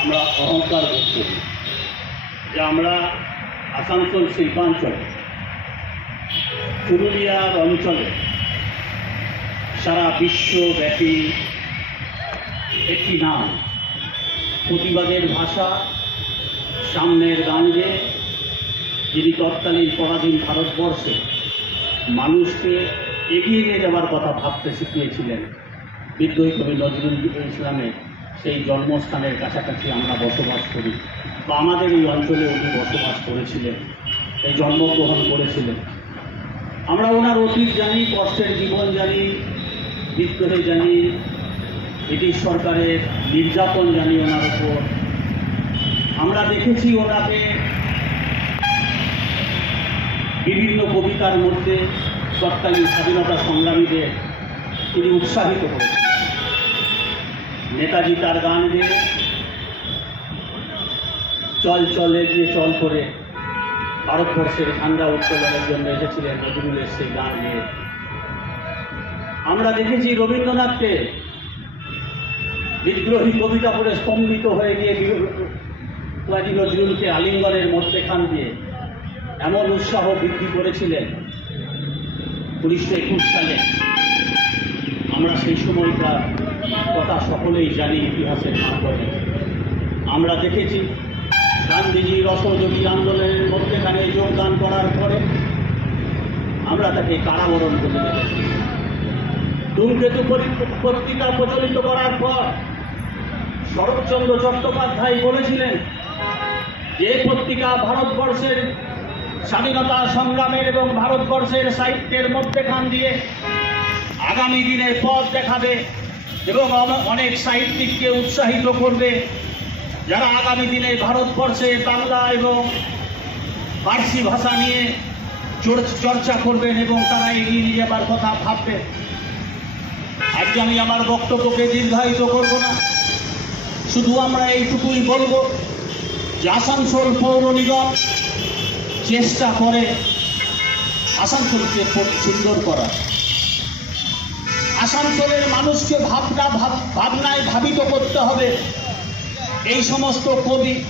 আমরা অহংকার বোধ করি। যে আমরা আসানসোল শিল্পাঞ্চল পুরুলিয়ার অঞ্চলে সারা বিশ্বব্যাপী একটি নাম, প্রতিবাদের ভাষা সামনের গাঙ্গে, যিনি তৎকালীন পরাধীন ভারতবর্ষে মানুষকে এগিয়ে নিয়ে যাওয়ার কথা ভাবতে শিখিয়েছিলেন বিদ্রোহী কবি নজরুল ইসলামের। সেই জন্মস্থানের কাছাকাছি আমরা বসবাস করি। বা আমাদের এই অঞ্চলে উনি বসবাস করেছিলেন, এই জন্মগ্রহণ করেছিলেন। আমরা ওনার অতীত জানি, কষ্টের জীবন জানি, বিদ্রোহে জানি, ব্রিটিশ সরকারের নির্যাতন জানি ওনার উপর। আমরা দেখেছি ওনাকে বিভিন্ন কবিতার মধ্যে তৎকালীন স্বাধীনতা সংগ্রামীদের তিনি উৎসাহিত করেছেন নেতাজি তার গান গেয়ে চল চল, এগিয়ে চল করে ভারতবর্ষের ঠান্ডা উত্তোলনের জন্য এসেছিলেন নজরুলের সেই গান গেয়ে আমরা দেখেছি রবীন্দ্রনাথকে বিদ্রোহী কবিতা পড়ে স্তম্ভিত হয়ে গিয়ে কাজী নজরুলকে আলিঙ্গনের মধ্যেখান দিয়ে এমন উৎসাহ বৃদ্ধি করেছিলেন উনিশশো একুশ সালে। আমরা সেই সময়কার কথা সকলেই জানি ইতিহাসের মাধ্যমে আমরা দেখেছি, গান্ধীজির অসহযোগী আন্দোলনের মধ্যেখানে যোগদান করার পরে আমরা তাকে কারাবরণ করে দেখেছি। ধূমকেতু পত্রিকা প্রচলিত করার পর শরৎচন্দ্র চট্টোপাধ্যায় বলেছিলেন যে পত্রিকা ভারতবর্ষের স্বাধীনতা সংগ্রামের এবং ভারতবর্ষের সাহিত্যের মধ্যেখান দিয়ে আগামী দিনের পথ দেখাবে এবং অনেক সাহিত্যিককে উৎসাহিত করবে যারা আগামী দিনে ভারতবর্ষে বাংলা এবং ফার্সি ভাষা নিয়ে চর- চর্চা করবেন এবং তারা এগিয়ে নিয়ে যাবার কথা ভাববেন আজকে আমি আমার বক্তব্যকে দীর্ঘায়িত করব না। শুধু আমরা এইটুকুই বলব যে আসানসোল পৌর নিগম চেষ্টা করে আসানসোলকে সুন্দর করা। আসানসোলের মানুষকে ভাবনা ভাব- ভাবনায় ভাবিত করতে হবে। এই সমস্ত কবি,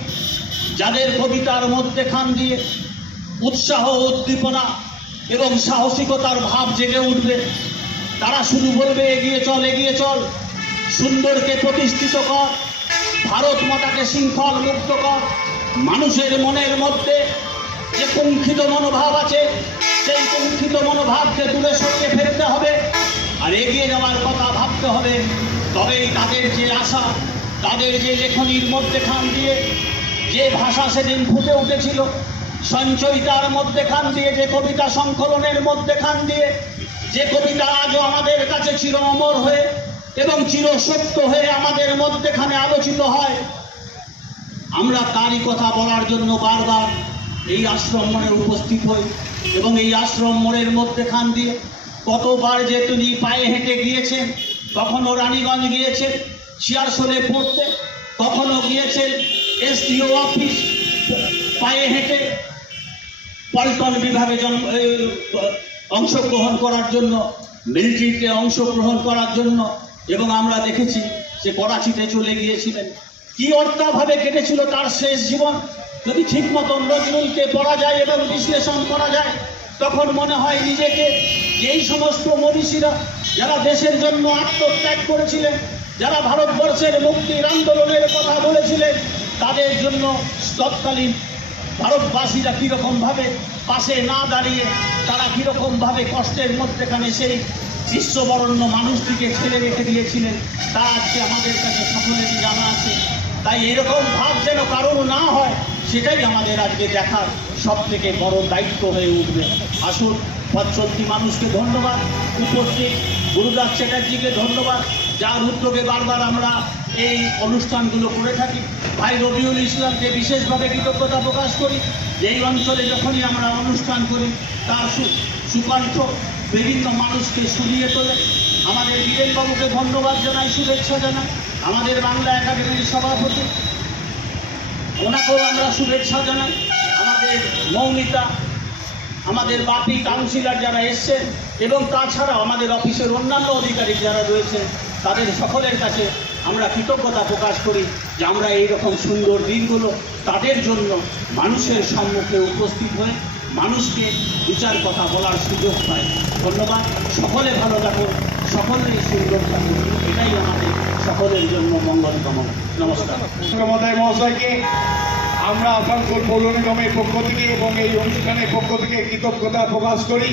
যাদের কবিতার মধ্যেখান দিয়ে উৎসাহ, উদ্দীপনা এবং সাহসিকতার ভাব জেগে উঠবে, তারা শুধু বলবে, এগিয়ে চল এগিয়ে চল, সুন্দরকে প্রতিষ্ঠিত কর, ভারত মাতাকে শৃঙ্খল মুক্ত কর। মানুষের মনের মধ্যে যে কুণ্ঠিত মনোভাব আছে তবেই তাদের যে আশা, তাদের যে লেখনির মধ্যেখান দিয়ে যে ভাষা সেদিন ফুটে উঠেছিল সঞ্চয়িতার মধ্যেখান দিয়ে, যে কবিতা সংকলনের মধ্যেখান দিয়ে, যে কবিতা আজও আমাদের কাছে চির অমর হয়ে এবং চির সত্য হয়ে আমাদের মধ্যেখানে আলোচিত হয়। আমরা তারই কথা বলার জন্য বারবার এই আশ্রম মনে উপস্থিত হই এবং এই আশ্রম মোড়ের মধ্যেখান দিয়ে কতবার যে তিনি পায়ে হেঁটে গিয়েছেন কখনো রানীগঞ্জ গিয়েছেন শিয়ারশোলে পড়তে কখনো গিয়েছেন এসডিও অফিস পায়ে হেঁটে পল্টন বিভাগে জন- এ, অংশগ্রহণ করার জন্য মিলিটারিতে অংশগ্রহণ করার জন্য এবং আমরা দেখেছি সে করাচিতে চলে গিয়েছিলেন। কি অর্থাভাবে কেটেছিল তার শেষ জীবন? যদি ঠিক মতন নজরুলকে পড়া যায় এবং বিশ্লেষণ করা যায় তখন মনে হয় নিজেকে এই সমস্ত মনীষীরা যারা দেশের জন্য আত্মত্যাগ করেছিলেন, যারা ভারতবর্ষের মুক্তির আন্দোলনের কথা বলেছিলেন, তাদের জন্য তৎকালীন ভারতবাসীরা কীরকমভাবে পাশে না দাঁড়িয়ে, তারা কীরকমভাবে কষ্টের মধ্যেখানে সেই বিশ্ববরণ্য মানুষটিকে ছেড়ে রেখে দিয়েছিলেন, তা আজকে আমাদের কাছে সকলেরই জানা আছে। তাই এরকম ভাব যেন কারণ না হয়, সেটাই আমাদের আজকে দেখার সব থেকে বড় দায়িত্ব হয়ে উঠবে। আসুন পথচলতি মানুষকে ধন্যবাদ। উপস্থিত গুরুদাস চ্যাটার্জিকে ধন্যবাদ, যার উদ্যোগে বারবার আমরা এই অনুষ্ঠানগুলো করে থাকি। ভাই রবিউল ইসলামকে বিশেষভাবে কৃতজ্ঞতা প্রকাশ করি এই অঞ্চলে যখনই আমরা অনুষ্ঠান করি, তার সুকণ্ঠ বিভিন্ন মানুষকে শুনিয়ে তোলে। আমাদের বীরেনবাবুকে ধন্যবাদ জানাই, শুভেচ্ছা জানাই। আমাদের বাংলা একাডেমির সভাপতি, ওনাকেও আমরা শুভেচ্ছা জানাই। আমাদের মৌমিতা আমাদের বাপি কাউন্সিলর যারা এসছেন এবং তাছাড়াও আমাদের অফিসের অন্যান্য অধিকারী যারা রয়েছেন, তাদের সকলের কাছে আমরা কৃতজ্ঞতা প্রকাশ করি যে আমরা এই রকম সুন্দর দিনগুলো তাদের জন্য মানুষের সম্মুখে উপস্থিত হয়ে মানুষকে বিচার কথা বলার সুযোগ পাই। ধন্যবাদ। সকলে ভালো থাকুন। সকলেই সুন্দর থাকুন। এটাই আমাদের সকলের জন্য মঙ্গলতম নমস্কার। মহোদয় মহাশয়কে আমরা আসানসোল পৌর নিগমের পক্ষ থেকে এবং এই অনুষ্ঠানের পক্ষ থেকে কৃতজ্ঞতা প্রকাশ করি।